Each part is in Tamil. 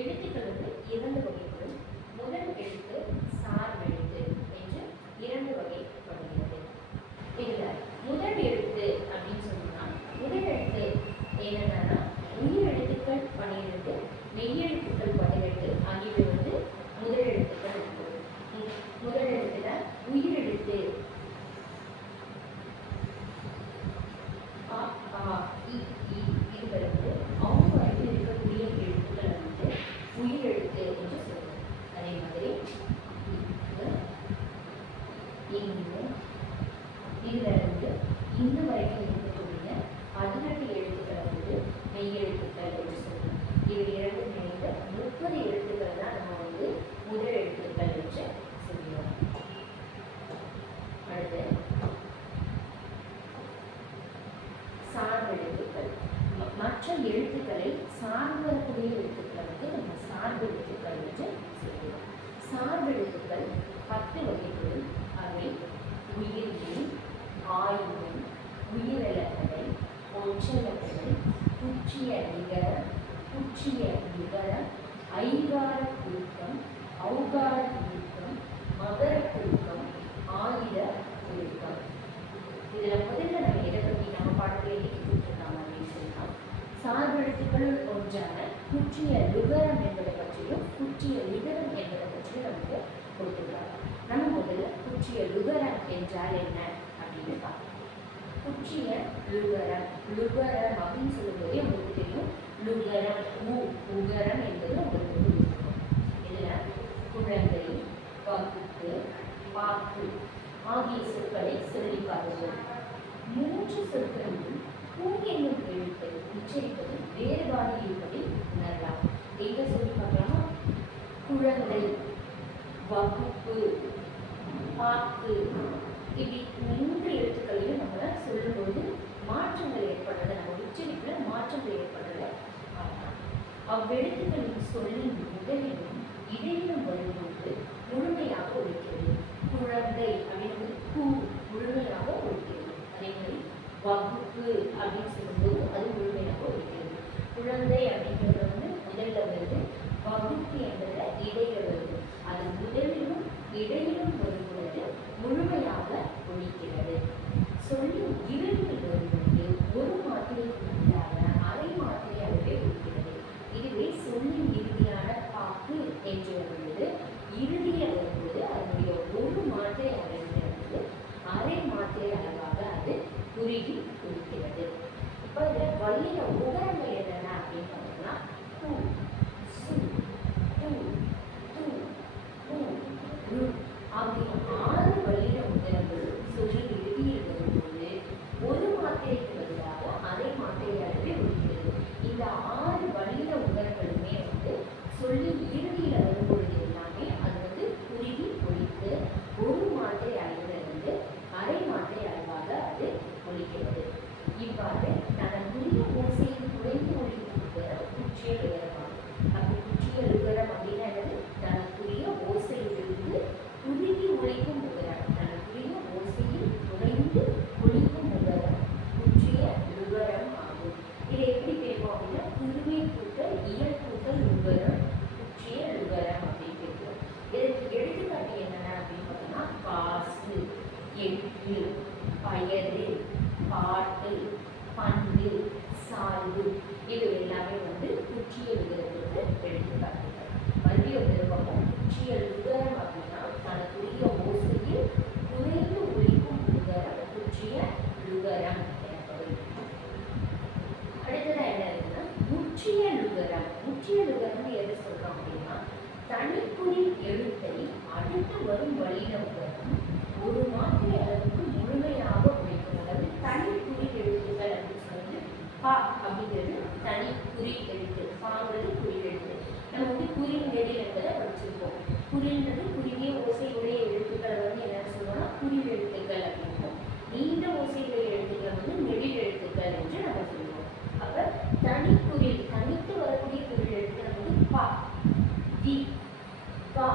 எழுத்துக்கள் வந்து இரண்டு வகைப்படும். முதல் எழுத்து சார்பெழுத்து என்று இரண்டு வகைப்படுகிறது. இதுல முதல் எழுத்து அப்படின்னு சொன்னா முதல் எழுத்து என்னன்னா உயிர் எழுத்துக்கள் 12, மெய்யெழுத்துக்கள் 18 ஆகியவை வந்து முதல் எழுத்துக்கள். முதல் எழுத்துல உயிர் எழுத்து இதுல வந்து அவங்க வரைக்கும் இருக்கக்கூடிய எழுத்துக்களை வந்து உயிர் எழுத்து என்று சொல்லுவோம். அதே மாதிரி இதுல இருந்து இந்த வரைக்கும் இருக்கக்கூடிய 18 எழுத்துக்களை வந்து மெய்யெழுத்துக்கள் என்று சொல்லுவோம். இது இரண்டு இணைந்த 30 எழுத்துக்கள் தான் நம்ம வந்து முதல் எழுத்துக்கள் என்று சொல்லுவோம். அடுத்து சார்பெழுத்துக்கள். மற்ற எழுத்துக்களை சார்ந்து வரக்கூடிய எழுத்துக்களை வந்து நம்ம சார்பெழுத்துக்கள் என்று சொல்லுவோம். சார்பெழுத்துக்கள் 10 வகைப்படும். அவை உயிர்மெய், ஆயுதம், உயிரிழப்படை, ஒற்றலப்படை, குற்றிய நிகர, குற்றிய நிகர, ஐகார குறுக்கம், ஔகார குறுக்கம், மகர குறுக்கம், ஆயுத குறுக்கம். இதுல முதல்ல நம்ம எதை பற்றி நம்ம பாடத்திலே கொடுத்துருக்காங்க அப்படின்னு சொல்லலாம். சார்பெழுத்துக்களுள் ஒன்றான குற்றிய லுகரம் என்பதை பற்றியும் குற்றிய லிகரம் என்பதை பற்றியும் நமக்கு கொடுத்துருக்காங்க. நம்ம முதல்ல குற்றிய லுகரம் என்றால் என்ன அப்படின்னு பார்க்கலாம். குற்றிய லுகரம், லுகரம் அப்படின்னு சொல்லும்போதே உங்களுக்கு தெரியும். லுகரம் உகரம் என்பது உங்களுக்கு தெரியும். இதுல குழந்தை, வகுப்பு, பாக்கு ஆகிய சொற்களை சொல்லி பாருங்கள். 3 சொற்களிலும் பூ என்னும் எழுத்தை உச்சரிப்பது வேறுபாடு இருப்பதை உணரலாம். எங்க சொல்லி பார்க்கலாமா? குழந்தை, வகுப்பு, பாக்கு இப்படி 3 எழுத்துக்களையும் நம்ம சொல்லும்போது மாற்றங்கள் ஏற்படுறது, நம்ம உச்சரிப்புல மாற்றங்கள் ஏற்படுறத பார்க்கலாம். அவ்வெழுத்துக்களின் சொல்லின் முதலிலும் இடையிலும் வரும்போது முழுமையாக ஒழிக்கிறது. குழந்தை அப்படின்னு பூ முழுமையாக ஒழிக்கிறது. அதே மாதிரி வகுப்பு அப்படின்னு சொல்லும்போது அது முழுமையாக ஒழிக்கிறது. குழந்தை அப்படிங்கிறது வந்து முதல்ல வருது, வகுப்பு என்றத இடையில வருது. அது முதலிலும் இடையிலும் வரும்பொழுது முழுமையாக ஒழிக்கிறது. சொல்லி இறுதியில் வரும்போது ஒரு மாத்திரைக்கு பதிலாக அரை மாத்திரை அளவே ஒழிக்கிறது. இதுவே சொல்லின் இறுதியான பாக்கு என்று வரும்பொழுது இறுதியில் வரும்போது அதனுடைய ஒரு மாத்திரை அளவிலிருந்து அரை மாத்திரை அளவாக அது குறுகி ஒழிக்கிறது. இப்போ இதில் வல்லின உகரங்கள் என்னென்ன அப்படின்னு பார்த்தோம்னா கு, சு, து, து, உ, ரு ஆகிய 6 வல்லின உகரங்கள் சொல்லின் இறுதியில் வரும்போது ஒரு மாத்திரைக்கு பதிலாக அரை மாத்திரை அளவே ஒழிக்கிறது. இந்த 6 வல்லின உகரங்களுமே வந்து சொல்லின் இறுதியில் வரும்பொழுது எல்லாமே அது வந்து குறுகி ஒழித்து ஒரு மாத்திரை அளவிலிருந்து அரை மாத்திரை அளவாக அது ஒழிக்கிறது. இவ்வாறு தனக்குரிய ஓசையில் குறைந்து ஒழிக்கும் உகரம் குற்றிய லுகரமாகும். அப்போ குற்றிய லுகரம் அப்படின்னா என்னது? தனக்குரிய ஓசையிலிருந்து குறுகி ஒழிக்கும் உகரம். தனக்குரிய ஓசையில் குறைந்து ஒழிக்கும் உகரம் குற்றிய லுகரம் ஆகும். இதை எப்படி பேசுவோம் அப்படின்னா குருவை கூட்டல் இயல் கூட்டல் உகரம் குற்றிய லுகரம் அப்படின்னு பேசுவோம். இதற்கு எடுத்துக்காட்டு என்னென்ன அப்படின்னு பார்த்தோம்னா காசு, எட்டு, பயறு, பாட்டு, பண்டு, சால்வு இது எல்லாமே வந்து குற்றிய லுகரத்துக்கு எடுத்துக்காட்டுகள். மறுபடியும் திரும்பவும் குற்றிய லுகரம் அப்படின்னா தனக்குரிய ஓசையில் குறைந்து ஒழிக்கும் உகரம் குற்றிய லுகரம் எனப்படும். அடுத்ததான் என்ன இருக்குன்னா முற்றிய லுகரம். முற்றிய லுகரம் எது சொல்றோம் அப்படின்னா தனிக்குறி எழுத்தை அடுத்து வரும் வல்லின உகரம் ஒரு மாத்திரை அளவுக்கு முழுமையாக ஒழிக்கும். அதாவது தனிக்குறி எழுத்துக்கள் அப்படின்னு சொல்லிட்டு பா அப்படிங்கிறது தனிக்குறி எழுத்து, பாங்கிறது குறி எழுத்து. நம்ம வந்து குறி நெடில் என்பதை படிச்சிருக்கோம். குறின்றது குறுகிய ஓசையுடைய எழுத்துக்களை வந்து என்னன்னு சொல்லுவோம்னா குறி எழுத்துக்கள் அப்படின்போம். நீண்ட ஓசையுடைய எழுத்துக்களை வந்து நெடில் எழுத்துக்கள் என்று நம்ம சொல்லுவோம். அப்ப தனிக்குறில் தனித்து வரக்கூடிய குறி எழுத்துக்கள் வந்து பா, வி, கா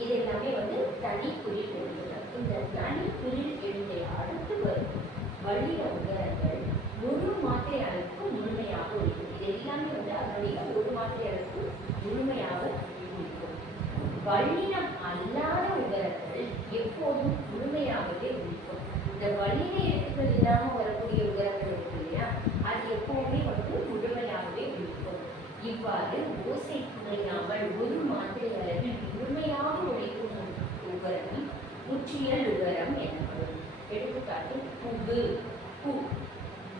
இது எல்லாமே வந்து தனிக்குறி எழுத்துக்கள். இந்த தனிக்குறில் எழுத்தை அடுத்து வரும் வல்லின உகரங்கள் ஒரு மாத்திரை அளவுக்கு முழுமையாக ஒழிக்கும். இது எல்லாமே வந்து அதனுடைய ஒரு மாத்திரை அளவுக்கு முழுமையாக குறிக்கும். வல்லினம் அல்லாத உகரங்கள் எப்போதும் முழுமையாகவே குறிக்கும். இந்த வல்லின எழுத்துக்கள் இல்லாமல் வரக்கூடிய உகரங்கள் இருக்கு இல்லையா, அது எப்பவுமே முழுமையாகவே குறிக்கும். இவ்வாறு ஓசை குறையாமல் ஒரு மாத்திரை அளவில் முழுமையாக உழைக்கும் உகரம் முற்றியல் உகரம் எனப்படும். எடுத்துக்காட்டு புகு பு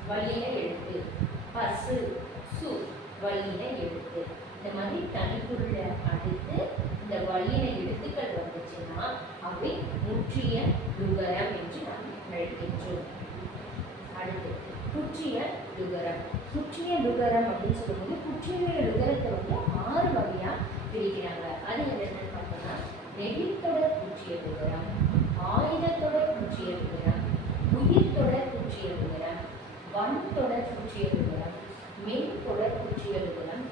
வல்லின எழுத்து, பசு சு வல்லின எழுத்து. இந்த மாதிரி தனிக்குள்ள அடுத்து இந்த வல்லின எழுத்துக்கள் வந்துச்சுன்னா அவை முற்றிய லுகரம் என்று நாம் அழைக்கின்றோம். அடுத்து குற்றிய லுகரம். குற்றிய லுகரம் அப்படின்னு சொல்லும்போது குற்றிய லுகரத்தை 6 வகையா பிரிக்கிறாங்க. அது என்னன்னு பார்த்தோம்னா நெடித்தொடர் குற்றிய லுகரம், ஆயுதத்தொடர் குற்றிய லுகரம், உயிர்த்தொடர் குற்றிய லுகரம், வன்தொடர் குற்றிய லுகரம், மென்தொடர் குற்றிய லுகரம்,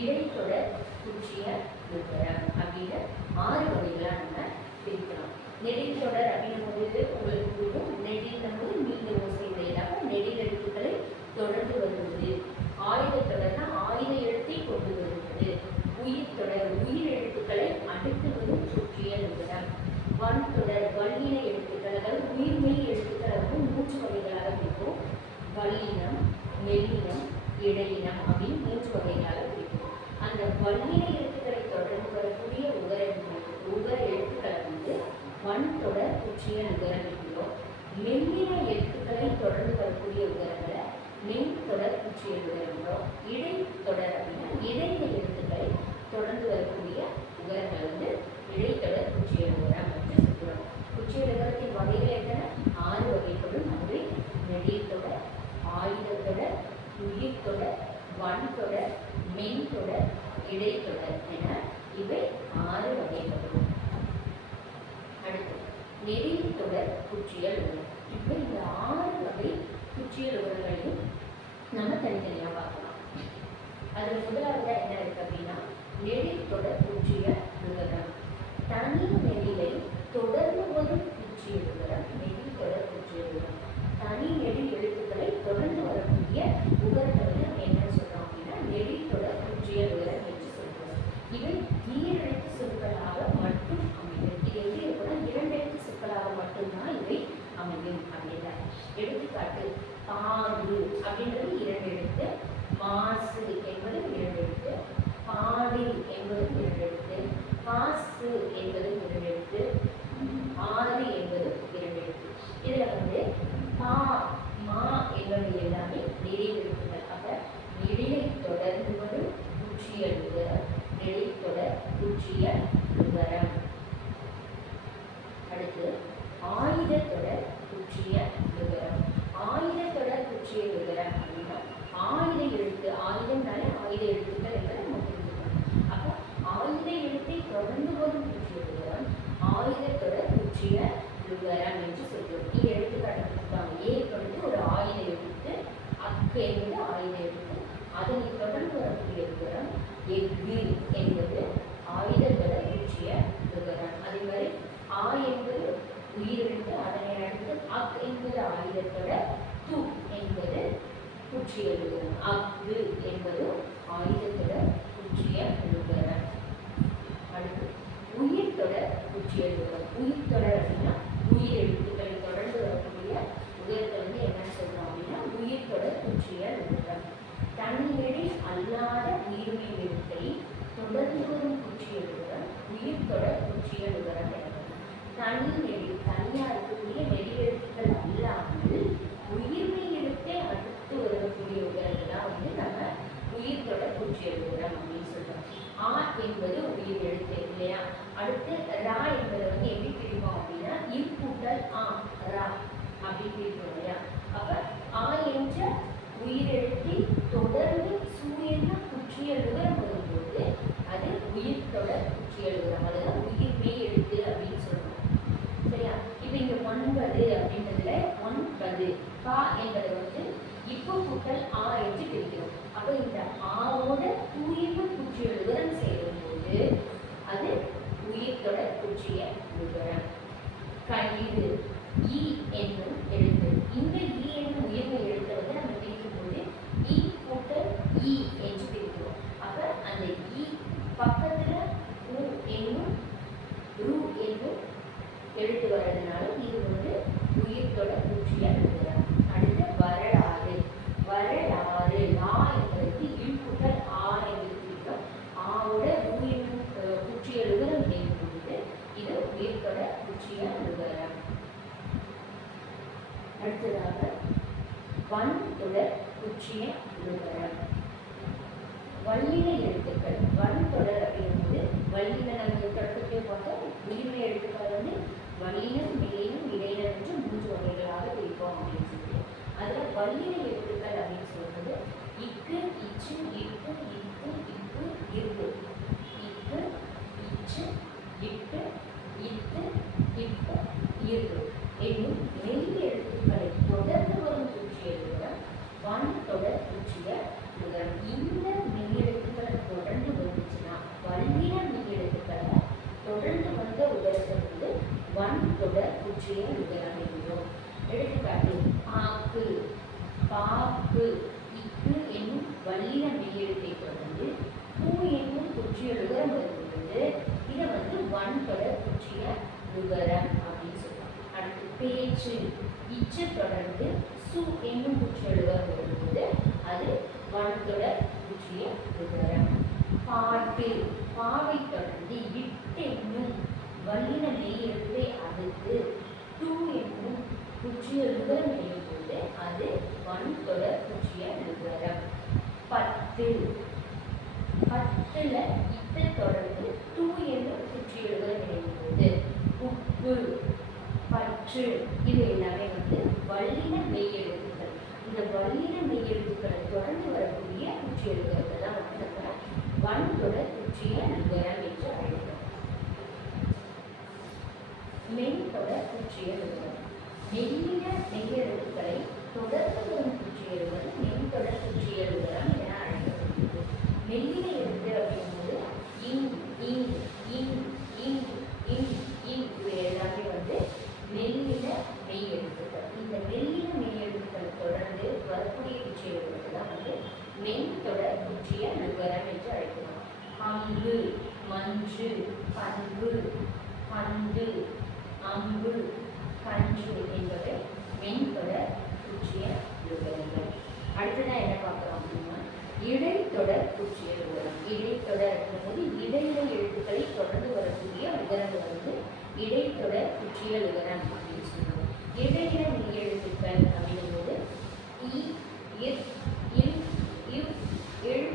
இடைத்தொடர் குற்றிய லுகரம் அப்படின்னு 6 வகைகளா நம்ம பிரிக்கலாம். நெடித்தொடர் அப்படின்னும் போது உங்களுக்கு நெடில் போது நீண்ட ஓசை உடையதாக நெடில் எழுத்துக்களை தொடர்ந்து வருவது. ஆயுதத்தொடர்னா ஆயுத எழுத்தை கொண்டு வருவது. உயிர்த்தொடர் உயிர் எழுத்துக்களை அடுத்து வரும் சுற்றிய லுகரம். வன்தொடர் வல்லின எழுத்துக்கள், அதாவது உயிர்மெய் எழுத்துக்கள் 3 வகைகளாக பிரிக்கும். வல்லினம், மெல்லினம், இடையினம் அப்படின்னு 3 வகைகளாக பிரிக்கும். அந்த வல்லின எழுத்துக்களை தொடர்ந்து வரக்கூடிய உகர எழுத்துக்களை வன்தொடர் குற்றிய லுகரம் என்கிறோம். மெல்லின எழுத்துக்களை தொடர்ந்து வரக்கூடிய உகரங்களை மென்தொடர் குற்றிய லுகரம். இடைத்தொடர் அப்படின்னா இடையின எழுத்துக்களை தொடர்ந்து வரக்கூடிய உகரங்கள் இடைத்தொடர் குற்றிய லுகரம் என்று சொல்கிறோம். குற்றிய லுகரத்தின் வகைகள் எத்தனை? 6 வகைகளும் அவை நெடித்தொடர், ஆயுதத்தொடர், உயிர்த்தொடர், வன்தொடர், மென்தொடர், இடைத்தொடர் என இவை 6 வகைகளும். அடுத்து நெடித்தொடர் குற்றிய லுகரம். இப்போ இந்த 6 வகை குற்றிய லுகரங்களையும் நம்ம தனித்தனியா பார்க்கலாம். அதுல முதலாவதா என்ன இருக்கு அப்படின்னா நெடித்தொடர் குற்றிய லுகரம். தனி நெடிலை தொடர்ந்து வரும் குற்றிய லுகரம் நெடித்தொடர் குற்றிய லுகரம். தனி நெடி எழுத்துக்களை தொடர்ந்து வரக்கூடிய உகரங்களை என்னன்னு சொல்றோம் அப்படின்னா நெடித்தொடர் குற்றிய லுகரம் என்று சொல்றோம். இவை ஈரெழுத்து சொற்களாக மட்டும் அமையும். இது எப்படி இருக்குன்னா 2 எழுத்து சொற்களாக மட்டும்தான் இவை அமையும் அப்படின்ற. எடுத்துக்காட்டு பாடு அப்படின்றது 2 எழுத்து, மாசு என்பது 2 எழுத்து, பாடு என்பது 2 எழுத்து, காசு என்பது 2 எழுத்து, ஆறு என்பது 2 எழுத்து. இதுல பா மா என்பது எல்லாமே நெடில் எழுத்துக்கள். அப்ப நெடிலை தொடர்ந்து வரும் குற்றிய லுகரம் நெடித்தொடர் குற்றிய லுகரம். அடுத்து ஆயுதத்தொடர் குற்றிய லுகரம். ஆயுதத்தொடர் குற்றிய லுகரம் அப்படின்னா ஆயுத எழுத்து, ஆயுதம்னாலே ஆயுத எழுத்துக்கள் என்பதை நம்ம புரிஞ்சுக்கணும். அப்போ ஆயுத எழுத்தை தொடர்ந்து வரும் குற்றிய லுகரம் ஆயுதத்தொடர் குற்றிய லுகரம் என்று சொல்கிறோம். இங்கே எடுத்துக்காட்டு கொடுத்தாங்க. ஏ ஒரு ஆயுத எழுத்து, அக்கு என்பது ஆயுத எழுத்து, அதனை தொடர்ந்து வரக்கூடிய லுகரம் எஃகு என்பது ஆயுதத்தொடர் குற்றிய லுகரம். அதே மாதிரி ஆ என்பது உயிரெழுத்து, அதனை அடுத்து அக் என்பது ஆயுதத்தொடர், து என்பது குற்றிய லுகரம். அக்கு என்பது ஆயுதத்தொடர் குற்றிய லுகரம். அடுத்து உயிர்த்தொடர் குற்றிய லுகரம். உயிர்த்தொடர் அப்படின்னா உயிர் எழுத்துக்களை தொடர்ந்து வரக்கூடிய உகரத்தை என்னன்னு சொல்றோம் அப்படின்னா உயிர்த்தொடர் குற்றிய லுகரம். தனிநெடி அல்லாத உயிர்மை எழுத்தை தொடர்ந்து வரும் குற்றிய லுகரம் உயிர்த்தொடர் குற்றிய லுகரம் எனப்படும். தனிநெடி தனியா இருக்கக்கூடிய நெடி எழுத்துக்கள் அல்லாமல் உயிர்மை எழுத்தை அடுத்து வரக்கூடிய உகரத்தை தான் நம்ம உயிர்த்தொடர் குற்றிய லுகரம் அப்படின்னு சொல்றோம். ஆ என்பது உயிர் எழுத்து இல்லையா. அடுத்து ரா என்பதை எப்படி பிரிப்போம் அப்படின்னா இக்கூட்டல் ஆ ரா அப்படின்னு பிரிப்போம் இல்லையா. அப்ப ஆ என்ற உயிரெழுத்தை தொடர்ந்து சூரியனா குற்றிய லுகரம் வரும்போது அது உயிர்த்தொடர் குற்றிய லுகரம். அதுதான் உயிர்மெய் எழுத்து அப்படின்னு சொல்றோம். சரியா. இப்ப இங்க 9 அப்படின்றதுல 9 பா என்பதை இப்போ கூட்டல் ஆ என்று பிரிக்கிறோம். அப்ப இந்த ஆவோட தூய்மை குற்றிய லுகரம் சேரும்போது அது உயிர்த்தொடர் குற்றிய லுகரம். கயிறு ஈ என்னும் எழுத்து. இந்த ஈ என்னும் உயிர்மை எழுத்தை நம்ம பிரிக்கும் போது ஈ கூட்டல் ஈ என்று பிரிக்கிறோம். அப்ப அந்த ஈ உயிர்த்தொடர் குற்றிய லுகரம். அடுத்து வரலாறு. வரலாறு லா என்பதற்கு இல்குட்டல் ஆ என்பது குறிக்கும். ஆவோட ரூ என்னும் குற்றிய லுகரம் இணைந்து இது உயிர்த்தொடர் குற்றிய லுகரம். அடுத்ததாக வன்தொடர் குற்றிய லுகரம். வல்லின எழுத்துக்கள். வன்தொடர் அப்படிங்கும்போது வல்லின நம்ம தொடக்கத்திலே பார்த்தோம். உயிரின எழுத்துக்கள் வந்து வல்லினம், மெல்லினம், இடையினம் என்று 3 வகைகளாக பிரிப்போம் அப்படின்னு சொல்லி அதுல வல்லின எழுத்துக்கள் அப்படின்னு சொல்றது இக்கு, இச்சு, இட்டு, இத்து, இப்பு, இருக்கு. இக்கு, இச்சு, இட்டு, இத்து, இப்பு, இருக்கு என்னும் மெய் எழுத்துக்களை தொடர்ந்து வரும் குற்றிய லுகரம் வன்தொடர் குற்றிய லுகரம். இந்த மெய் எழுத்துக்களை தொடர்ந்து வந்துச்சுன்னா வல்லின மெய் எழுத்துக்களை தொடர்ந்து வந்த உகரத்தை வந்து வன்தொடர் குற்றிய லுகரம் என்கிறோம். எடுத்துக்காட்டு ஆக்கு, பாக்கு, இக்கு என்னும் வல்லின மெய் எழுத்தை தொடர்ந்து பூ என்னும் குற்றிய லுகரம் வரும்பொழுது இதை வந்து வன்தொடர் குற்றிய லுகரம் அப்படின்னு சொல்லுவாங்க. அடுத்து பேச்சு. இச்சு தொடர்ந்து சு என்னும் குற்றிய லுகரம் வரும்போது அது வன்தொடர் குற்றிய லுகரம். பாட்டு. பாவை தொடர்ந்து இட்டென்னும் வல்லின மெய் எழுத்தை அடுத்து டூ என்னும் குற்றிய லுகரம் இணையும் போது அது வன்தொடர் குற்றிய லுகரம். பத்து. பத்துல இத்தை தொடர்ந்து டூ என்னும் குற்றிய லுகரம் இணையும் போது உப்பு, பற்று இது எல்லாமே வந்து வல்லின மெய் எழுத்துக்கள். இந்த வல்லின மெய் எழுத்துக்களை தொடர்ந்து வரக்கூடிய குற்றிய லுகரத்தை தான் வந்து நம்ம வன்தொடர் குற்றிய லுகரம் என்று அழைக்கிறோம். மெய்தொடர் குற்றிய லுகரம். மெல்லின மெய் எழுத்துக்களை தொடர்ந்து வரும் குற்றிய லுகரம் மெய்தொடர் குற்றிய லுகரம் என அழைக்கப்படுகிறது. மெல்லின எழுத்து அப்படிங்கும்போது இங், இங், இங், இங், இங், இங் இது எல்லாமே வந்து மெல்லின மெய் எழுத்துக்கள். இந்த மெல்லின மெய் எழுத்துக்களை தொடர்ந்து வரக்கூடிய குற்றிய லுகரத்தை தான் வந்து மெய்தொடர் குற்றிய லுகரம் என்று அழைக்கிறோம். அம்பு, மஞ்சு, பண்பு, பந்து, அம்பு, கஞ்சு என்பவை மெய்தொடர் குற்றிய லுகரங்கள். அடுத்ததான் என்ன பார்க்குறோம் அப்படின்னா இடைத்தொடர் குற்றிய லுகரம். இடைத்தொடர் அப்படிங்கும்போது இடையில எழுத்துக்களை தொடர்ந்து வரக்கூடிய லுகரங்கள் வந்து இடைத்தொடர் குற்றிய லுகரம் அப்படின்னு சொல்லுவோம். இடையில மெய் எழுத்துக்கள் அப்படிங்கும்போது இ, இர், இல், இவ், இல்,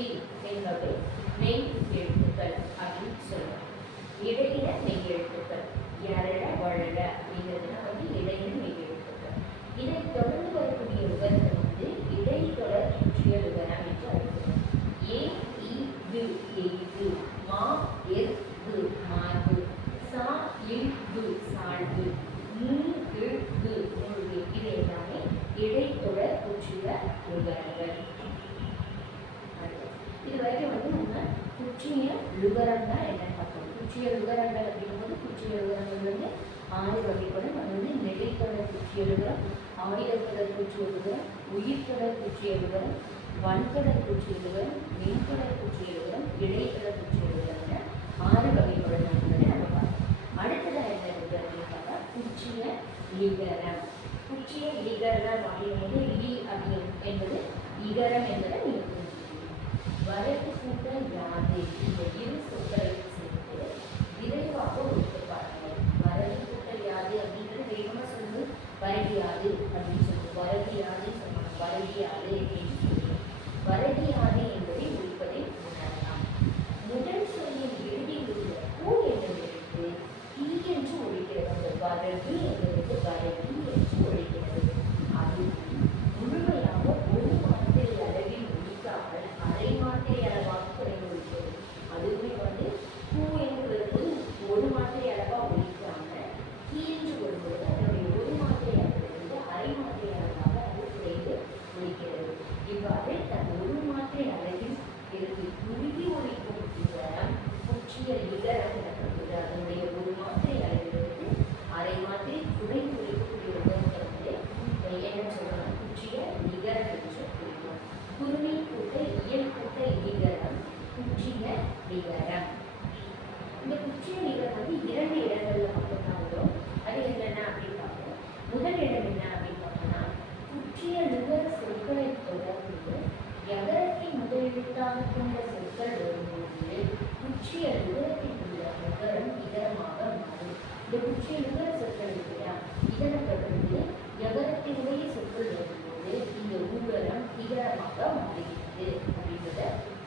இல் என்பவை மெய் எழுத்துக்கள் அப்படின்னு சொல்லுவோம். இடையில மெய் எழுத்துக்கள் எழ, வழ அப்படிங்கிறதுனா வந்து இடையில மெய் எழுத்துக்கள். இதை தொடர்ந்து வரக்கூடிய லுகரத்தை வந்து இடைத்தொடர் குற்றிய லுகரம் என்று அழைக்கிறோம். ஏ, இ, து, எய்து, மா, எர், து, மார்பு, சா, இல், து, சால்பு, மூ, இல், து, மூழ்கு இது எல்லாமே இடைத்தொடர் குற்றிய லுகரங்கள். இது வரைக்கும் வந்து நம்ம குற்றிய லுகரம் தான் என்னன்னு பார்த்தோம். குற்றிய லுகரங்கள் அப்படிங்கும்போது குற்றிய லுகரங்கள் வந்து 6 வகைப்படும். அது வந்து நிலைத்தொடர் குற்றிய லுகரம், ஆயுதத்தொடர் குற்றிய லுகரம், உயிர்த்தொடர் குற்றிய லுகரம், வன்தொடர் குற்றிய லுகரம், மெய்தொடர் குற்றிய லுகரம், இடைத்தொடர் குற்றிய லுகரம் என 6 வகைப்படும் என்பதை நம்ம பார்த்தோம். அடுத்ததாக என்ன இருக்குது அப்படின்னு பார்த்தா குற்றிய லிகரம். குற்றிய லிகரம் அப்படிங்கும்போது லி அப்படி என்பது இகரம் என்பதை நீங்கள் புரிஞ்சுக்கணும். வரகு கூட்டல் யாது இந்த இரு சொற்களை சேர்த்து விரைவாக ஒழித்து பாருங்கள். வரகு கூட்டல் யாது அப்படின்றது வேகமாக சொல்லுது. வரகு யாது அப்படின்னு சொல்லுவோம். வரகு யாதுன்னு சொல்லுவாங்க. வரகு யாது அப்படின்னு சொல்லுவோம். வரகு யாது என்பதை ஒழிப்பதை உணரலாம். முதல் சொல்லின் இறுதியில் உள்ள பூ என்பது எழுத்து தீ என்று ஒழிக்கிறது. அந்த வரகு என்பதற்கு வரகு என்று ஒழிக்கிறது. அது முழுமையாக ஒரு மாத்திரை அளவில் ஒழிக்காமல் அரை மாத்திரை அளவாக குறைந்து ஒழிக்கிறது. அதுவுமே வந்து பூ என்று வரும்போது ஒரு மாத்திரை அளவா ஒழிக்காம தீ என்று வரும்போது அதனுடைய ஒரு மாத்திரை அளவிலிருந்து அரை மாத்திரை அளவாக அது குறைந்து ஒழிக்கிறது. இவ்வாறு தன் ஒரு மாத்திரை அளவில் இருந்து குறுகி ஒழிக்கும் லிகரம் குற்றிய லிகரம் எனப்படுகிறது. அதனுடைய ஒரு மாத்திரை அளவிலிருந்து அரை மாத்திரை குறைந்து ஒழிக்கக்கூடிய லிகரத்தை வந்து என்ன சொல்லலாம்? குற்றிய லிகரம் என்று குறிப்போம். குறுமை கூட்டல் இயல் கூட்டல் லிகரம் குற்றிய லிகரம். இந்த குற்றிய லிகரம் வந்து 2 இடங்கள்ல மட்டும்தான் வரும். அது என்னென்ன அப்படின்னு பார்ப்போம். முதல் இடம் என்ன அப்படின்னு பார்த்தோம்னா குற்றிய லுகர சொற்களை தொடர்ந்து எகரத்தின் முதலெழுத்தாக கொண்ட சொற்கள் வரும்போது குற்றிய லுகரத்தில் உள்ள நுகரம் இதரமாக மாறும். இந்த குற்றிய லுகர சொற்கள் இல்லையா, இதனை தொடர்ந்து எகரத்தினுடைய சொற்கள் வரும்போது இந்த உகரம் இதரமாக மாறுகிறது அப்படின்றத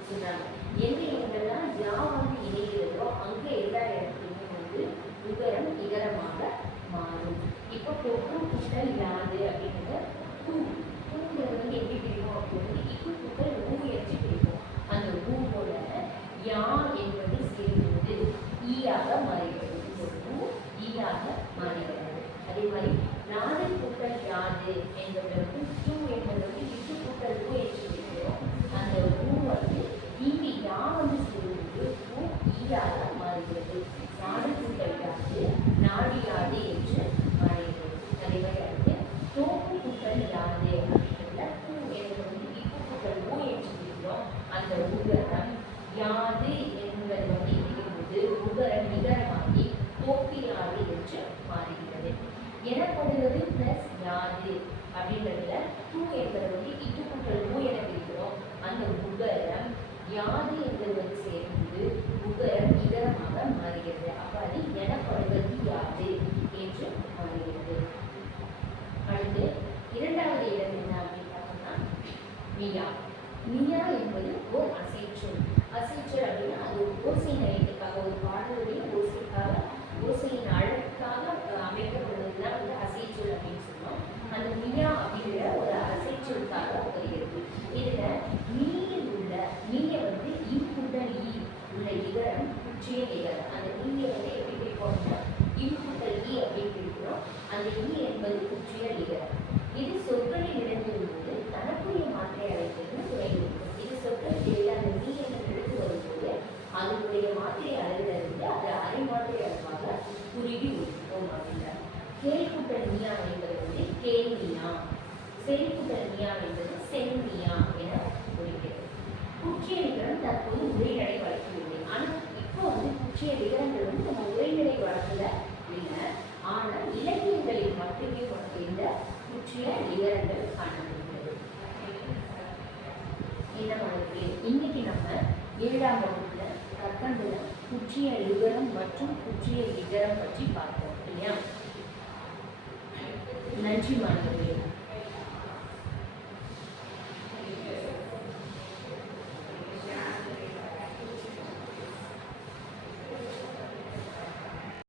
சொன்னாங்க. எங்கெல்லாம் யா வந்து இணைகிறதோ அங்க எல்லா இடத்துலையுமே வந்து உகரம் இதரமாக மாறும். இப்போ தொற்று கூட்டல் யாது அப்படின்றத தூங்கிறது வந்து எப்படி பிரிக்கும் அப்படின்னு இக்கு கூட்டல் ஊ எச்சு பிரிக்கும். அந்த ஊ போல யா என்பது சேர்ந்து ஈயாக மாறுகிறது. இந்த ஊ ஈயாக மாறுகிறது. அதே மாதிரி நாடு கூட்டல் யாது என்பது வந்து டூ என்பது வந்து இக்கு கூட்டல் ஊ எச்சு பிரிக்கிறோம். அந்த ஊ வந்து இங்கு யா வந்து சேர்ந்து ஊ ஈயாக மாறுகிறது. நாடு கூட்டல் யாது நாடு யாது என்று மாறுகிறது. அதே மாதிரி அடுத்து தோப்பு கூட்டல் யாது அப்படின்றதுல பூ என்பது வந்து இக்கு கூட்டல் ஊ என்று பிரிக்கிறோம். அந்த உகரம் யாது என்பது வந்து இருக்கும்போது உகரம் நிகரமாகி தோப்பியாது என்று மாறுகிறது. எனப்படுவது பிளஸ் யாது அப்படின்றதுல டூ என்பது வந்து இக்கு கூட்டல் ஊ என பிரிக்கிறோம். அந்த உகரம் யாது என்பது வந்து சேர்ந்து உகரம் நிகரமாக மாறுகிறது. அப்ப அது எனப்படுவது யாது என்று மாறுகிறது. அடுத்து இரண்டாவது இடம் என்ன அப்படின்னு பார்த்தோம்னா மியா. மியா என்பது ஓர் அசைச்சொல். அசைச்சொல் அப்படின்னா அது ஓசை நயத்துக்காக ஒரு பாடலுடைய ஓசைக்காக ஓசையின் அழகுக்காக அமைக்கப்படுவதுதான் வந்து அசைச்சொல் அப்படின்னு சொன்னோம். அந்த மியா அப்படிங்கிற ஒரு அசைச்சொலுக்காக வருகிறது. இதுல மீனில் உள்ள மீய வந்து இம்குட்டல் ஈ உள்ள இகரம் குற்றிய இகரம். அந்த மீய வந்து எப்படி பிரிப்போம்னா இம்குட்டல் ஈ அப்படின்னு பிரிக்கிறோம். அந்த ஈ என்பது குற்றிய இகரம். இது சொற்களில் இடம்பெறும் போது தனக்குரிய மாற்றை அழைப்பது துணையிருக்கும். இது சொற்களில் இடையே அந்த மீ என்ற எழுத்து வரும்போது அதனுடைய மாத்திரை அளவிலிருந்து அது அரை மாத்திரை அளவாக குறுகி இருக்கும் அப்படின்றார். கேள்குட்டல் மியா என்பது வந்து கேள்மியா, செறிக்குட்டல் மியா என்பது சென்மியா என குறிக்கிறது. குற்றிய விகரம் தற்போது உரைநடை வழக்கில்லை. ஆனால் இப்போ வந்து குற்றிய விகரங்கள் வந்து நம்ம உரைநடை வழக்குல இல்லை. ஆனால் இலக்கியங்களில் மட்டுமே இந்த குற்றிய விகரங்கள் காணப்படுகிறது. என்ன மாதிரி இன்னைக்கு நம்ம 7ஆம் வகுப்புல கற்கண்டுல குற்றிய லுகரம் மற்றும் குற்றிய விகரம் பற்றி பார்த்தோம் இல்லையா? நன்றி மாணவர்களே.